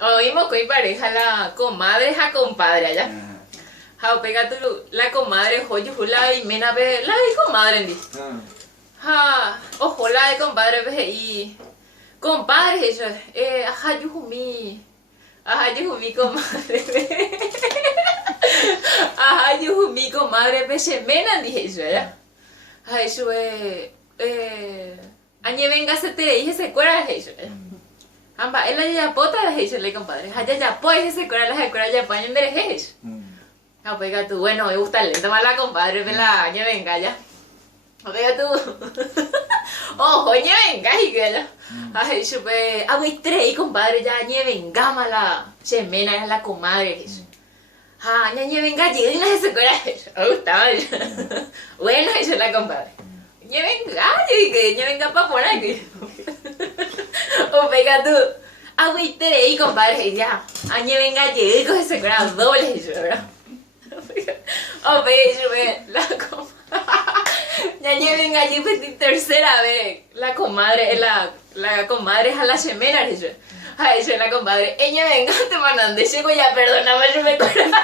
Oímos con mi pareja la comadre a compadre allá. Ah, Ja, pega tu la comadre, joyo, la y mena ve, la y comadre en di. ah, Ha, ojo la de compadre ve y compadre eso, ajá, yujumi. Ajá, yujumi comadre. Ajá, yujumi comadre ve se mena dije eso ya. Ah, eso añe venga se te dije se cuera eso. Amba, él ya pota es eso le compadre. Allá ya pues se cuera la cuera ya pañen de eso. Ah, pega tú, bueno, me gusta el lento más la compadre, ve la añe venga ya. Pega tú. Ojo, añe venga y que ya. Ay, supe, y compadre, ya añe venga mala. Se mena es la comadre eso. Ah, añe venga, llegué y no se cuera eso. Me gustaba eso. Bueno, eso es la compadre. Añe venga, y que añe venga pa' por aquí. O pega tú. Y compadre, ya. Añe venga, llegué y coge se cuera doble eso, ¿verdad? Oh, ve, la comadre. Ya lleven allí tercera vez. La comadre, la comadre es a la semana, eso. Ay, eso es la comadre. Ella venga, te mandan de llego ya, perdóname, yo me acuerdo.